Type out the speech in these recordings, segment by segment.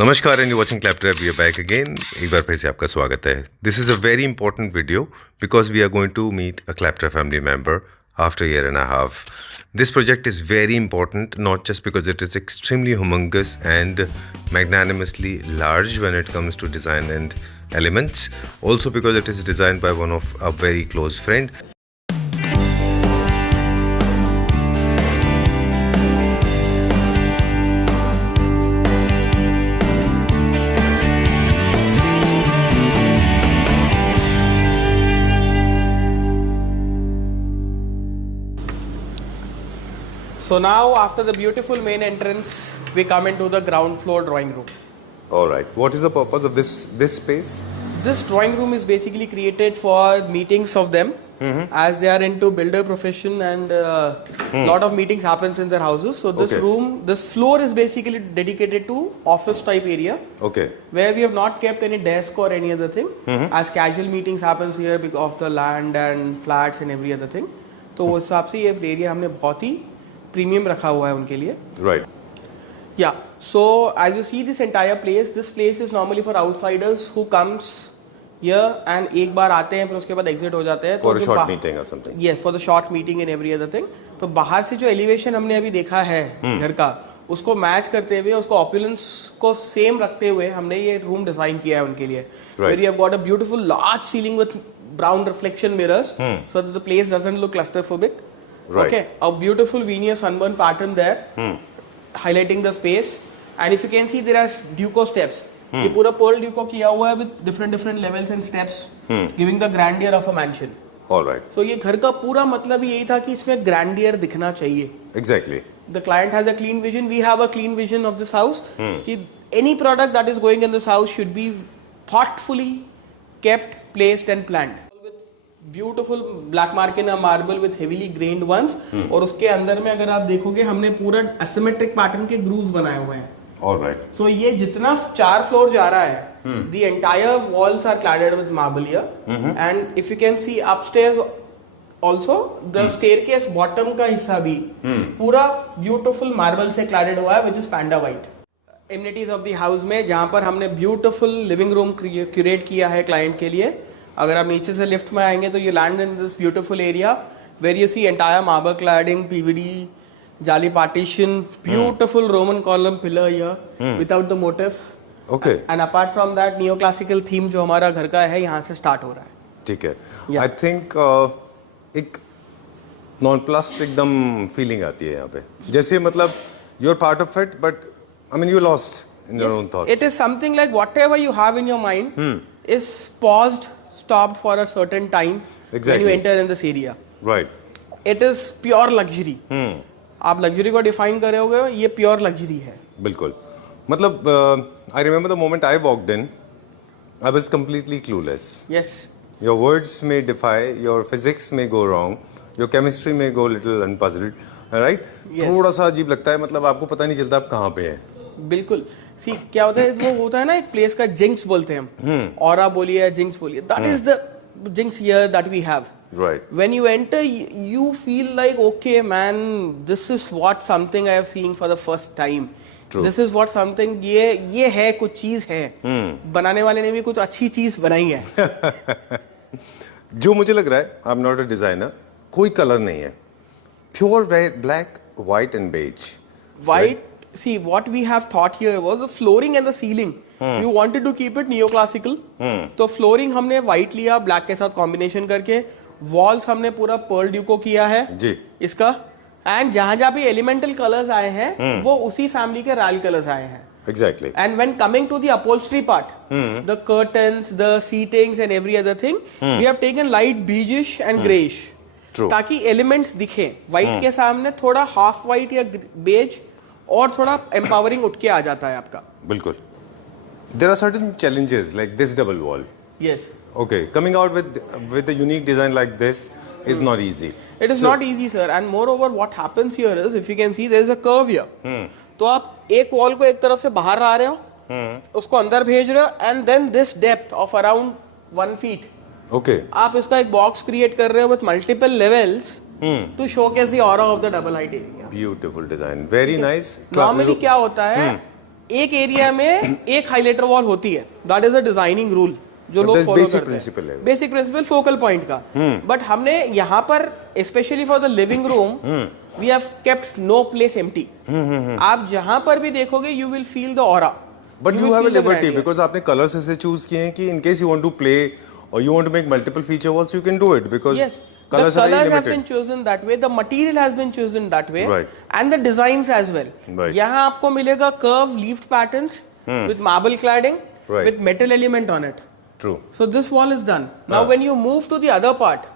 नमस्कार and you watching Claptrap we are back again. एक बार फिर से आपका स्वागत है। This is a very important video because we are going to meet a Claptrap family member after a year and a half. This project is very important, not just because it is extremely humongous and magnanimously large when it comes to design and elements, also because it is designed by one of a very close friend. So now, after the beautiful main entrance, we come into the ground floor drawing room. All right. What is the purpose of this space? This drawing room is basically created for meetings of them, as they are into builder profession and lot of meetings happens in their houses. So this this floor is basically dedicated to office type area. Okay. Where we have not kept any desk or any other thing, as casual meetings happens here because of the land and flats and every other thing. तो उस हिसाब से ये area हमने बहुत ही premium रखा हुआ है उनके लिए. Right. Yeah. So as you see this entire place, this place is normally for outsiders who comes here and एक बार आते हैं फिर उसके बाद exit हो जाते हैं. For a short meeting or something. Yes, for the short meeting and every other thing. तो बाहर से जो एलिवेशन हमने अभी देखा है घर का, उसको मैच करते हुए, उसको ऑपुलेंस को सेम रखते हुए हमने ये रूम डिजाइन किया है उनके लिए. Where you have got a beautiful large ceiling with brown reflection mirrors, so that the place doesn't look claustrophobic. Right. Okay, a beautiful veneer sunburn pattern there, highlighting the space. And if you can see, there are Duco steps. ये पूरा pearl Duco किया हुआ है with different levels and steps, giving the grandeur of a mansion. All right. So ये घर का पूरा मतलब यही था कि इसमें grandeur दिखना चाहिए. Exactly. The client has a clean vision. We have a clean vision of this house. कि any product that is going in this house should be thoughtfully kept, placed and planned. Beautiful black marquina marble with heavily grained ones, और उसके अंदर में अगर आप देखोगे हमने पूरा एसिमेट्रिक पैटर्न के ग्रूव्स बनाए हुए हैं. Alright. So ये जितना 4 फ्लोर जा रहा है, the entire walls are cladded with marble here, and if you can see upstairs also the staircase bottom का हिस्सा भी पूरा beautiful marble से cladded हुआ है, which is panda white. Amenities of the house में जहाँ पर हमने beautiful living room curate किया है client के लिए. अगर आप नीचे से लिफ्ट में आएंगे तो ये land in this beautiful area where you see entire marble cladding, PVD, jaali partition, beautiful Roman column pillar here without the motifs. Okay. And apart from that neo classical theme जो हमारा घर का है यहाँ से स्टार्ट हो रहा है. ठीक है. आई थिंक एक नॉन प्लस एकदम फीलिंग आती है यहाँ पे, जैसे मतलब you are part of it but I mean you lost in your own thoughts. It is something like whatever you have in your mind is paused, stopped for a certain time when you enter in this area. Right. It is pure luxury. आप luxury को define कर रहे होगे, ये pure luxury है. बिल्कुल. मतलब I remember the moment I walked in, I was completely clueless. Yes. Your words may defy, your physics may go wrong, your chemistry may go little unpuzzled, right? Yes. थोड़ा सा अजीब लगता है, मतलब आपको पता नहीं चलता आप कहाँ पे हैं. बिल्कुल. सी क्या होता है, वो होता है ना एक प्लेस का जिंक्स बोलते हैं हम, ऑरा बोलिए या जिंक्स बोलिए, that is the jinx here that we have. Right. When you enter, you feel like, okay man, this is what something I have seen for the first time. True. This is what something, ये है, कुछ चीज है. बनाने वाले ने भी कुछ अच्छी चीज बनाई है. जो मुझे लग रहा है, I am not a designer, कोई कलर नहीं है, pure black, white and beige. White. See, what we have thought here was the flooring and the ceiling. We wanted to keep it neoclassical. तो flooring हमने white लिया black के साथ combination करके, walls हमने पूरा pearl duco किया है जी इसका, and जहाँ भी elemental colors आए हैं वो उसी family के royal colors आए हैं. Exactly. And when coming to the upholstery part, the curtains, the seatings and every other thing, we have taken light beigeish and greyish. True. ताकि elements दिखे. White के सामने थोड़ा half white या beige और थोड़ा empowering उठ के आ जाता है आपका. बिल्कुल. There are certain challenges like this double wall. Yes. Okay, coming out with a unique design like this is not easy. It is not easy, sir. And moreover, what happens here is, if you can see, there is a curve here. तो आप एक wall को एक तरफ से बाहर ला रहे हो, उसको अंदर भेज रहे हो, and then this depth of around 1 feet. Okay. आप इसका एक box create कर रहे हो with multiple levels to showcase the aura of the double height area. Beautiful design, very nice. Normally क्या होता है, एक एरिया में एक हाइलाइटर वॉल होती है, that is a designing rule जो लोग फॉलो करते हैं, बेसिक प्रिंसिपल फोकल पॉइंट का। बट हमने यहाँ पर specially for the living room we have kept no place empty. आप जहां पर भी देखोगे you will feel the aura, but you have a liberty because आपने कलर्स ऐसे चूज किए हैं कि in case you want to play और you want to make multiple feature walls you can do it because yes, the colors have been chosen that way, the material has been chosen that way, right, and the designs as well. Right. यहाँ आपको मिलेगा curve leafed patterns with marble cladding, right, with metal element on it. True. So this wall is done. Now when you move to the other part,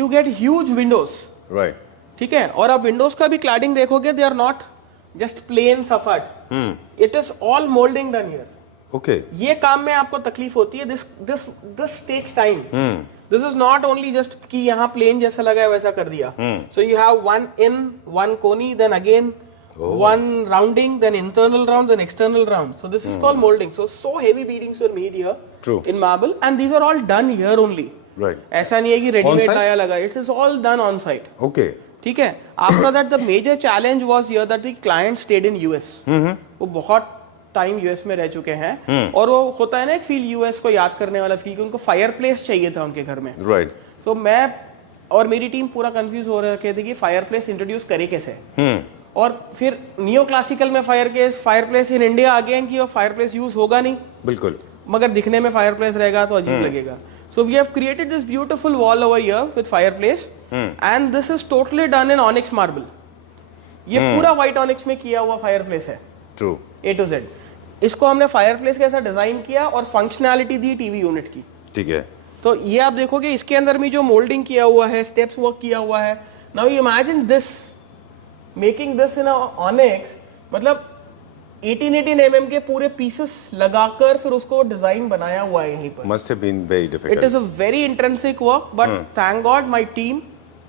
you get huge windows. Right. ठीक है, और आप windows का भी cladding देखोगे, they are not just plain suffered. It is all molding done here. Okay. ये काम में आपको तकलीफ होती है. This takes time. This is not only just कि यहाँ प्लेन जैसा लगा है वैसा कर दिया. So you have one in, one coney, then again one rounding, then internal round, then external round. So this is called molding. So heavy beadings were made here. True. In marble, and these are all done here only. Right. ऐसा नहीं है कि readymade लाया लगा. It is all done on site. Okay. ठीक है. After that, the major challenge was here that the client stayed in US. वो बहुत टाइम यूएस में रह चुके हैं, और वो होता है ना एक फील यूएस को याद करने वाला फील, कि उनको फायर प्लेस चाहिए था उनके घर में. राइट. सो मैं और मेरी टीम पूरा कंफ्यूज हो रखे थे कि फायर प्लेस इंट्रोड्यूस करे कैसे. और फिर नियो क्लासिकल में फायर प्लेस इन इंडिया आ गए कि वो फायर प्लेस यूज होगा नहीं, बिल्कुल, मगर दिखने में फायर प्लेस रहेगा तो अजीब लगेगा. So we have created this beautiful wall over here with fireplace, and this is totally done in onyx marble. ये पूरा व्हाइट ऑनिक्स में किया हुआ फायर प्लेस है. ट्रू. A to Z. इसको हमने फायर प्लेस कैसा डिजाइन किया और फंक्शनैलिटी दी टीवी यूनिट की. ठीक है. तो ये आप देखोगे इसके अंदर भी जो मोल्डिंग किया हुआ है, स्टेप्स वर्क किया हुआ है. Now you imagine this, making this in onyx, मतलब 18 mm के पूरे पीसेस लगाकर फिर उसको डिजाइन बनाया हुआ है यहीं पर. Must have been very difficult. It is a very intrinsic work, but thank God my team,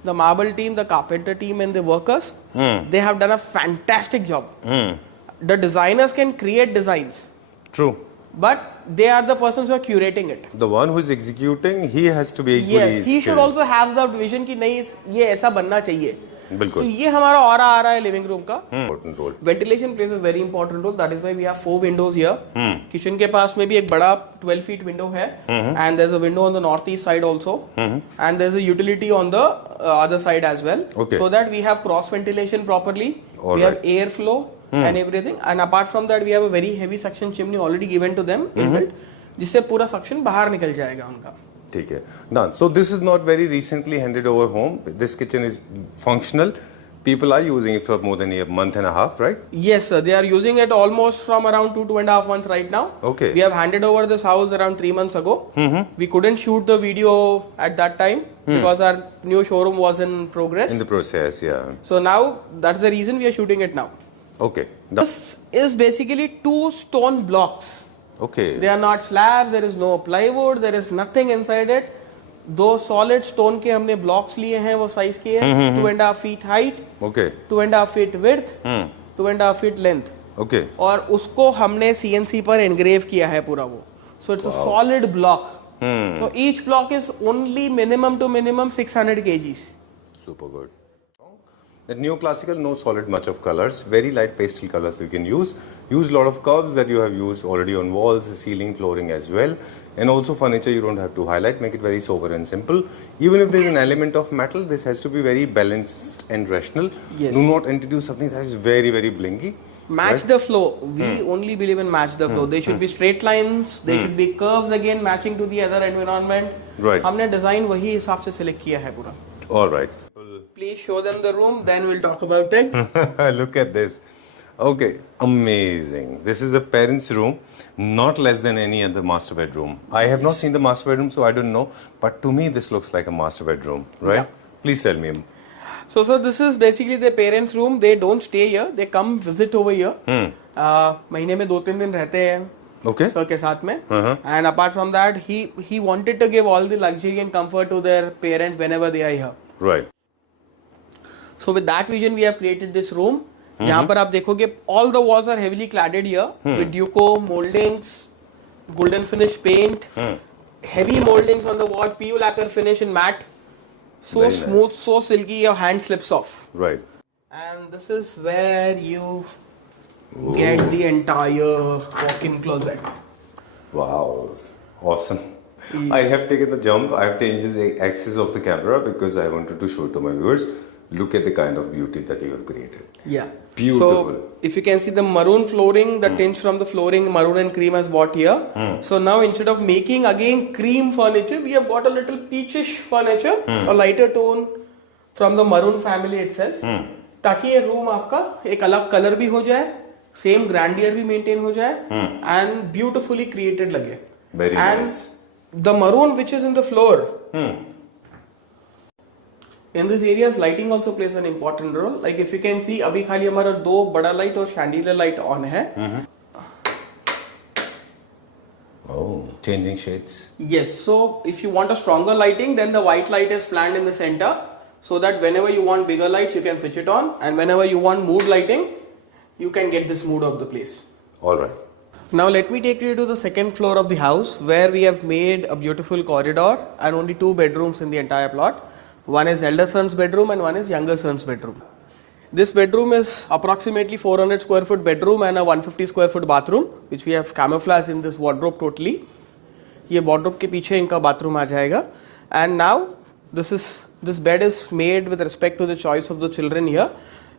the marble team, the carpenter team and the workers, they have done a fantastic job. The designers can create designs. True. But they are the persons who are curating it. The one who is executing, he has to be equally skilled. He should also have the vision कि नहीं ये ऐसा बनना चाहिए. बिल्कुल. So ये हमारा aura आ रहा है लिविंग रूम का. Important role. Ventilation plays a very important role. That is why we have 4 windows here. Kitchen के पास में भी एक बड़ा 12 feet window है. And there's a window on the northeast side also. And there's a utility on the other side as well. Okay. So that we have cross ventilation properly. All we right. have air flow. And everything, and apart from that we have a very heavy suction chimney already given to them inbuilt, जिससे पूरा suction बाहर निकल जाएगा उनका. ठीक है. Done. So this is not very recently handed over home. This kitchen is functional. People are using it for more than a month and a half, right? Yes, sir. They are using it almost from around 2.5 months right now. Okay. We have handed over this house around 3 months ago. We couldn't shoot the video at that time because our new showroom was in progress. In the process, yeah. So now that's the reason we are shooting it now. Okay. This is basically 2 stone blocks. Okay. They are not slabs. There is no plywood. There is nothing inside it. 2 solid stone के हमने blocks लिए हैं, वो size के हैं. 2.5 feet height. Okay. 2.5 feet width. 2.5 feet length. Okay. और उसको हमने CNC पर engrave किया है पूरा वो. So it's a solid block. So each block is only minimum to minimum 600 kgs. Super good. That neoclassical, no solid much of colors, very light pastel colors you can use. Use a lot of curves that you have used already on walls, ceiling, flooring as well. And also furniture you don't have to highlight, make it very sober and simple. Even if there is an element of metal, this has to be very balanced and rational. Yes. Do not introduce something that is very, very blingy. Match right? the flow. We only believe in match the flow. They should be straight lines. They should be curves again, matching to the other environment. Right. हमने design वही हिसाब से select किया है पूरा. All right. Please show them the room, then we'll talk about it. Look at this. Okay, amazing. This is the parents' room, not less than any other master bedroom. I have not seen the master bedroom, so I don't know. But to me, this looks like a master bedroom, right? Yeah. Please tell me. So this is basically the parents' room. They don't stay here. They come visit over here. महीने में 2-3 दिन रहते हैं. Okay. Sir के साथ में. And apart from that, he wanted to give all the luxury and comfort to their parents whenever they are here. Right. So with that vision, we have created this room. जहाँ पर आप देखोगे all the walls are heavily cladded here with Duco moldings, golden finish paint, heavy moldings on the wall, PU lacquer finish in matte, so Very smooth, nice. so silky, your hand slips off. Right. And this is where you get the entire walk-in closet. Wow, awesome. I have taken the jump. I have changed the axis of the camera because I wanted to show to my viewers. Look at the kind of beauty that you have created. Yeah. Beautiful. So if you can see the maroon flooring, the tinge from the flooring, maroon and cream has bought here. So now instead of making again cream furniture, we have got a little peachish furniture, a lighter tone from the maroon family itself. ताकि ये room आपका एक अलग colour भी हो जाए, same grandeur भी maintain हो जाए, एंड ब्यूटिफुली क्रिएटेड लगे. Very and nice. the maroon which is in the floor. In this area's lighting also plays an important role. Like if you can see, अभी खाली हमारा दो बड़ा लाइट और chandelier light on है. Oh, changing shades. Yes. So if you want a stronger lighting, then the white light is planned in the center, so that whenever you want bigger lights, you can switch it on, and whenever you want mood lighting, you can get this mood of the place. All right. Now let me take you to the second floor of the house, where we have made a beautiful corridor and only 2 bedrooms in the entire plot. One is elder son's bedroom and one is younger son's bedroom. This bedroom is approximately 400 square foot bedroom and a 150 square foot bathroom, which we have camouflaged in this wardrobe totally. ये wardrobe के पीछे इनका bathroom आ जाएगा. And now this bed is made with respect to the choice of the children here,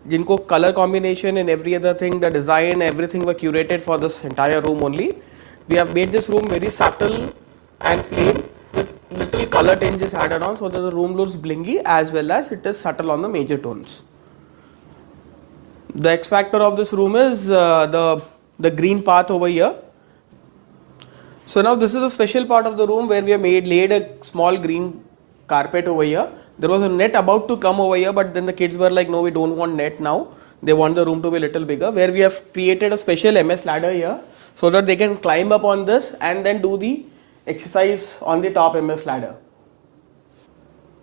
जिनको color combination and every other thing, the design, everything were curated for this entire room only. We have made this room very subtle and plain with little color tinges added on, so that the room looks blingy as well as it is subtle on the major tones. The X factor of this room is the green path over here. So now this is a special part of the room where we have laid a small green carpet over here. There was a net about to come over here, but then the kids were like, no, we don't want net now. They want the room to be a little bigger, where we have created a special MS ladder here, so that they can climb up on this and then do the exercise on the top MS ladder.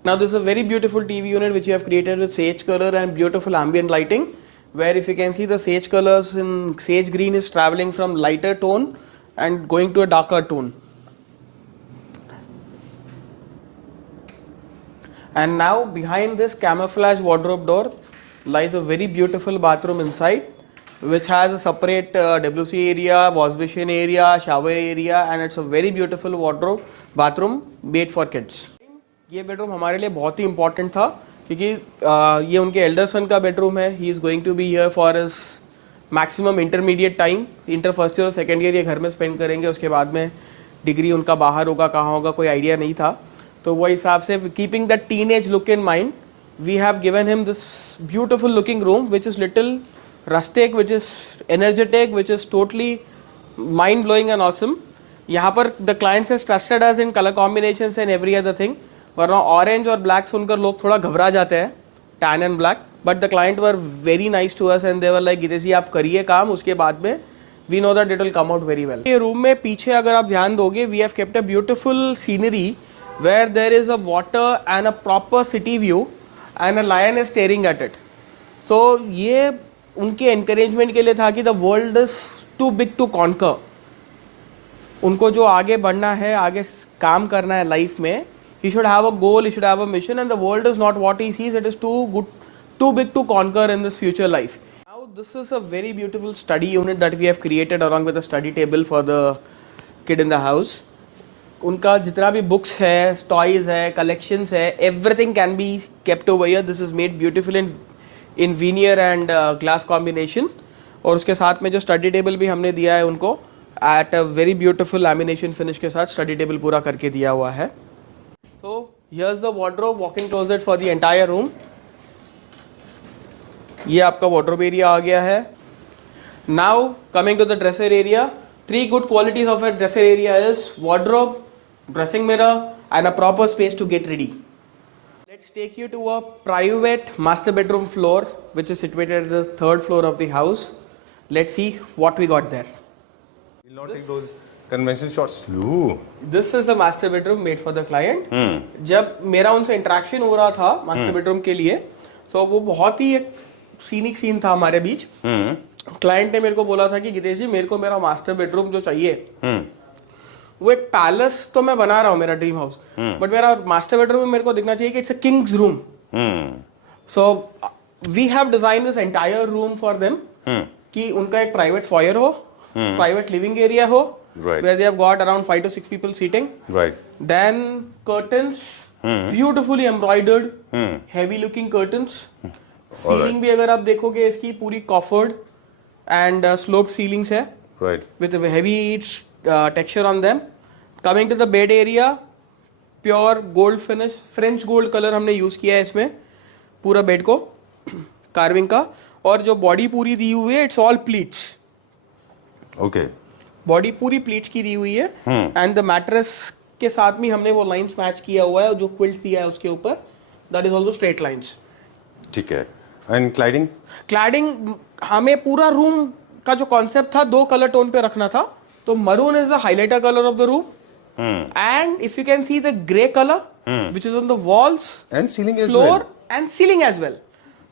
Now this is a very beautiful TV unit which we have created with sage color and beautiful ambient lighting, where if you can see, the sage colors in sage green is traveling from lighter tone and going to a darker tone. And now behind this camouflage wardrobe door lies a very beautiful bathroom inside, which has a separate WC area, wash basin area, shower area, and it's a very beautiful wardrobe bathroom made for kids. ये bedroom हमारे लिए बहुत ही important था, क्योंकि ये उनके elder son का bedroom है. He is going to be here for his maximum intermediate time. Inter first year और सेकेंड ईयर ये घर में स्पेंड करेंगे, उसके बाद में डिग्री उनका बाहर होगा, कहाँ होगा कोई आइडिया नहीं था. तो वो हिसाब से keeping that teenage look in mind, we have given him this beautiful looking room which is little rustic, which is energetic, which is totally mind blowing and awesome. यहाँ पर the clients has trusted us in color combinations and every other thing. वरना orange और black सुनकर लोग थोड़ा घबरा जाते हैं, tan and black, but the client were very nice to us and they were like, Geetesh ji आप करिए काम, उसके बाद में we know that it will come out very well. ये रूम में पीछे अगर आप ध्यान दोगे, we have kept a beautiful scenery where there is a water and a proper city view and a lion is staring at it. So ये उनके encouragement के लिए था कि the world is too big to conquer. उनको जो आगे बढ़ना है, आगे काम करना है लाइफ में, he should have a goal, he should have a mission, and the world is not what he sees, it is too good, too big to conquer in this future life. Now this is a very beautiful study unit that we have created along with a study table for the kid in the house. उनका जितना भी books है, toys है, collections है, everything can be kept over here. This is made beautiful in veneer and glass combination. और उसके साथ में जो study table भी हमने दिया है उनको at a very beautiful lamination finish के साथ study table पूरा करके दिया हुआ है. So here's the wardrobe walk-in closet for the entire room. ये आपका wardrobe area आ गया है. Now coming to the dresser area, 3 good qualities of a dresser area is wardrobe, dressing mirror, and a proper space to get ready. Let's take you to a private master bedroom floor, which is situated at the 3rd floor of the house. Let's see what we got there. We'll not take those conventional shots. Ooh. This is a master bedroom made for the client. जब मेरा उनसे interaction हो रहा था master bedroom के लिए, so वो बहुत ही एक सीनिक सीन था हमारे बीच. क्लाइंट ने मेरे को बोला था कि गीतेश जी मेरे को मेरा मास्टर बेडरूम जो चाहिए, वो एक पैलेस तो मैं बना रहा हूँ मेरा ड्रीम हाउस, बट मेरा मास्टर बेडरूम में मेरे को दिखना चाहिए कि it's a king's room. So we have design this entire room for them कि उनका एक प्राइवेट फॉयर हो, प्राइवेट लिविंग एरिया हो, Right. where they have got around 5 to 6 people seating. Right. Then curtains, beautifully embroidered, heavy looking curtains. Ceiling भी अगर आप देखोगे इसकी पूरी coffered and sloped ceilings है Right. with a heavy texture on them. Coming to the bed area, pure gold finish, French gold color हमने use किया है इसमें पूरा बेड को कार्विंग का. और जो बॉडी पूरी दी हुई है, it's all pleats. Okay. Body पूरी प्लीट्स की दी हुई है. एंड द मैट्रेस के साथ में हमने वो लाइंस मैच किया हुआ है, जो क्विल्ट दिया है उसके ऊपर, that is also straight lines. ठीक है. And cladding? क्लैडिंग हमें पूरा रूम का जो कॉन्सेप्ट था 2 कलर टोन पे रखना था. तो maroon is the highlighter colour of the room, and if you can see the grey colour which is on the walls and ceiling as floor and ceiling as well.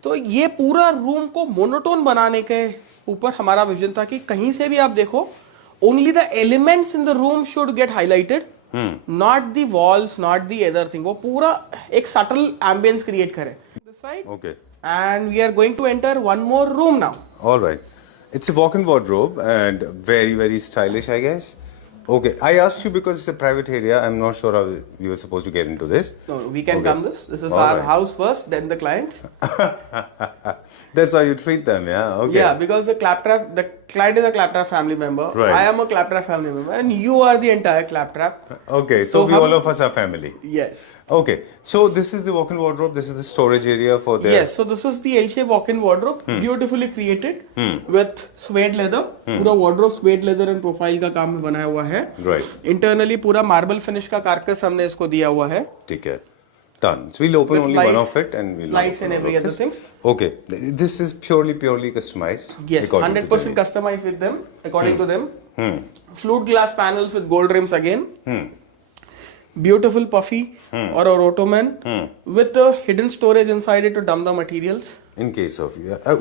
तो ये पूरा room को monotone बनाने के ऊपर हमारा vision था कि कहीं से भी आप देखो, only the elements in the room should get highlighted, not the walls, not the other thing. वो पूरा एक subtle ambience create करे. This side. Okay. And we are going to enter one more room now. All right. It's a walk-in wardrobe and very, very stylish, I guess. Okay. I asked you because it's a private area. I'm not sure how you were supposed to get into this. No, we can come this. This is All our right. house first, then the clients. That's how you treat them, yeah? Okay. Yeah, because the client is a Claptrap family member. Right. I am a Claptrap family member, and you are the entire Claptrap. Okay. So we हम- all of us are family. Yes. Okay. So this is the walk-in wardrobe. This is the storage area for their... Yes, so this is the L-shaped walk-in wardrobe, beautifully created with suede leather. पूरा wardrobe suede leather and profile का काम में बनाया हुआ है. Right. Internally पूरा marble finish का carcass हमने इसको दिया हुआ है. ठीक है. Done. So we'll open With only lights- one of it and we'll not lights open and all every of other this. things. Okay. This is purely customized. Yes, according to 100% the- customized with them, according to them. Flute glass panels with gold rims again. Beautiful puffy or a ottoman with a hidden storage inside it to dump the materials. In case of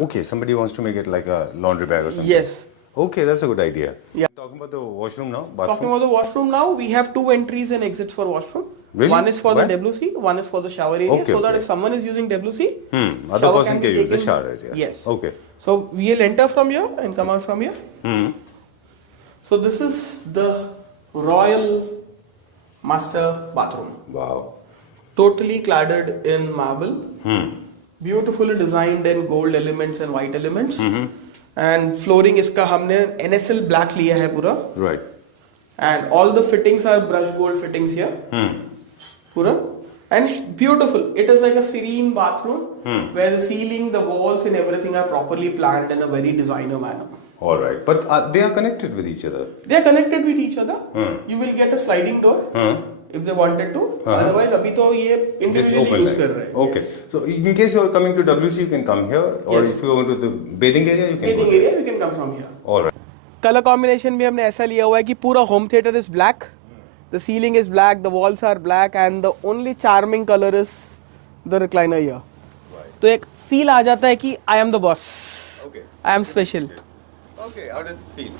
okay, somebody wants to make it like a laundry bag or something. Yes. Okay, that's a good idea. Yeah. Talking about the washroom now, Talking bathroom. about the washroom now, we have 2 entries and exits for washroom. Really? One is for Why? the WC, one is for the shower area. Okay, So that okay. if someone is using WC, Other shower person can can be use the taken- shower area. Yes. Okay. So we'll enter from here and come out from here. So this is the royal master bathroom. Wow. Totally cladded in marble. Beautifully designed in gold elements and white elements. And flooring इसका हमने NSL black लिया है पूरा. Right. And all the fittings are brushed gold fittings here. Pura. And beautiful. It is like a serene bathroom where the ceiling, the walls and everything are properly planned in a very designer manner. All right. But they are connected with each other. They are connected with each other. You will get a sliding door if they wanted to. Otherwise, अभी तो ये Just individually open use like. कर रहे हैं. Okay. So in case you are coming to WC, you can come here. Or Yes. if you are going to the bathing area, you can Bathing go there. area, you can come from here. All right. Colour combination भी हमने ऐसा लिया हुआ है कि पूरा home theatre is black, the ceiling is black, the walls are black and the only charming colour is the recliner here. तो एक फील आ जाता है कि I am the boss, Okay. I am special. Okay, how does it feel?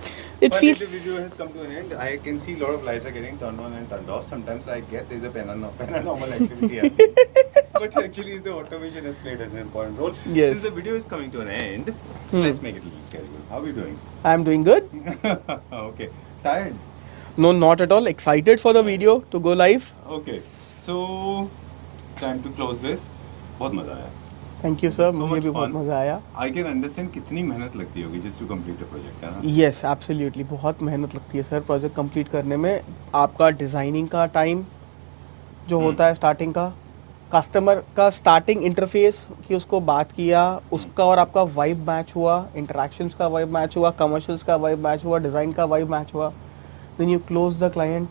It Finally, feels- the video has come to an end. I can see a lot of lights are getting turned on and turned off. Sometimes I get there's a paranormal activity happening. But actually the automation has played an important role. Yes. Since the video is coming to an end, so let's make it a little casual. How are you doing? I am doing good. Okay. Tired? No not at all, excited for the video to go live. Okay. So time to close this. बहुत मजा आया. Thank you sir, So मुझे much भी बहुत fun. मज़ा आया. I can understand कितनी मेहनत लगती होगी just to complete a project, है ना? येस एब्सोल्युटली, बहुत मेहनत लगती है सर प्रोजेक्ट कंप्लीट करने में. आपका डिज़ाइनिंग का टाइम जो होता है, स्टार्टिंग का कस्टमर का स्टार्टिंग इंटरफेस कि उसको बात किया, उसका और आपका वाइब मैच हुआ, इंटरेक्शंस का वाइब मैच हुआ, कमर्शियल्स का वाइब मैच हुआ, डिज़ाइन का वाइब मैच हुआ, then you close the client.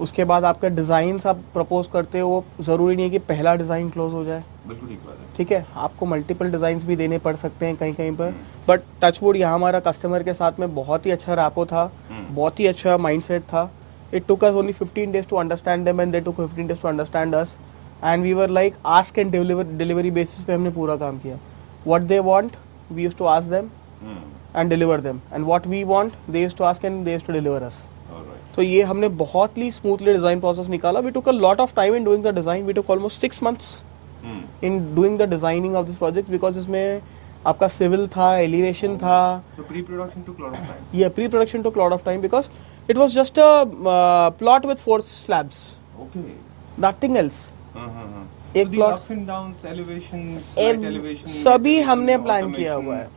उसके बाद आपका डिज़ाइंस आप प्रपोज करते हो, वो ज़रूरी नहीं है कि पहला डिज़ाइन क्लोज हो जाए. बिल्कुल ठीक बात है. ठीक है, आपको मल्टीपल डिज़ाइंस भी देने पड़ सकते हैं कहीं कहीं पर. बट टचवुड यहाँ हमारा कस्टमर के साथ में बहुत ही अच्छा रैपो था, बहुत ही अच्छा माइंडसेट था. It took us only 15 days to understand them and they took 15 days to understand us. And we were like ask and delivery basis पे हमने पूरा काम किया. What they want we used to ask them and deliver them, and what we want they used to ask and they used to deliver us. All right. तो ये हमने बहुत ही स्मूथली डिज़ाइन प्रोसेस निकाला. We took a lot of time in doing the design. We took almost 6 months in doing the designing of this project because इसमें आपका civil था, elevation था. So pre-production took a lot of time. Yeah, pre-production took a lot of time because it was just a plot with 4 slabs, Okay. nothing else. So एक these plot ups and downs, elevations, slight elevation, सभी elevation, हमने plan किया automation, हुआ है.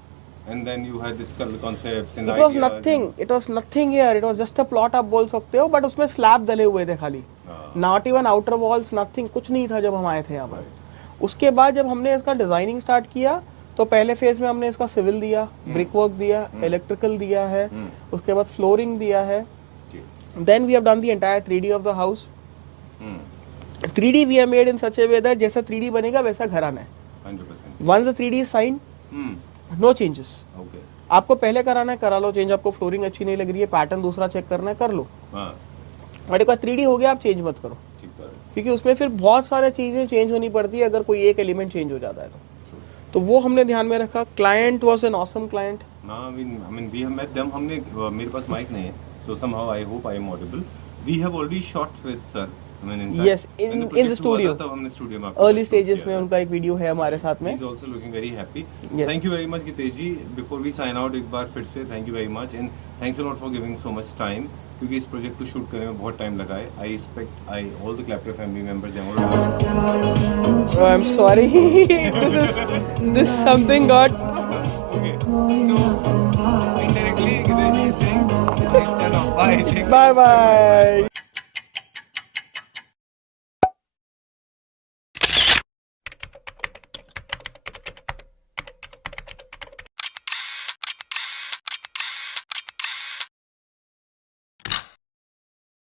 And then you had this color concepts and It was ideas nothing. It was nothing here. It was just a plot आप बोल सकते हो, but उसमें slab डले हुए थे खाली. Not even outer walls, nothing. कुछ नहीं था जब हम आए थे यहाँ पर. उसके बाद जब हमने इसका डिजाइनिंग स्टार्ट किया तो पहले फेज में हमने इसका सिविल दिया, ब्रिक वर्क दिया, इलेक्ट्रिकल दिया है, उसके बाद फ्लोरिंग दिया है. Then we have done the entire 3D of the house. 3D we have made in such a way that जैसा 3D बनेगा वैसा घर आना है. 100%. Once the 3D is sign, no changes. Okay. आपको पहले कराना है करा लो चेंज. आपको फ्लोरिंग अच्छी नहीं लग रही है, पैटर्न दूसरा चेक करना है कर लो. हाँ. और एक बार 3D हो गया आप चेंज मत करो, ठीक है. क्योंकि उसमें फिर बहुत सारे चीज़ें चेंज होनी पड़ती है अगर कोई एक एलिमेंट चेंज हो जाता है तो वो हमने ध्यान में रखा. Client was an awesome client. I mean, we have met them. हमने मेरे पास माइक नहीं है, so somehow I hope I am audible. We have already shot with sir. I mean, in fact, Yes, when in the project the studio. हुआ था, तब हमने studio में आपको अर्ली shoot स्टेजेस किया में था. उनका एक वीडियो है हमारे साथ में. He is also looking very happy. Yes. Thank you very much Gitesh ji. Before we sign out एक बार फिर से thank you very much and thanks a lot for giving so much time. क्योंकि इस प्रोजेक्ट को shoot करने में बहुत टाइम लगा है. I expect all the Claptrap family members they are all. Oh, I'm sorry. this something got. Okay. So indirectly Gitesh ji is saying, okay, चलो bye. Bye bye.